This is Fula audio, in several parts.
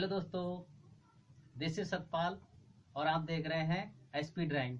हेलो दोस्तों, this is Satpal और आप देख रहे हैं एसपी ड्राइंग।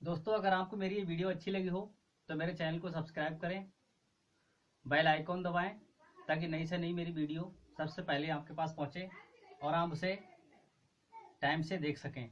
दोस्तों, अगर आपको मेरी ये वीडियो अच्छी लगी हो तो मेरे चैनल को सब्सक्राइब करें, बेल आइकॉन दबाएं ताकि नई से नई मेरी वीडियो सबसे पहले आपके पास पहुंचे और आप उसे टाइम से देख सकें।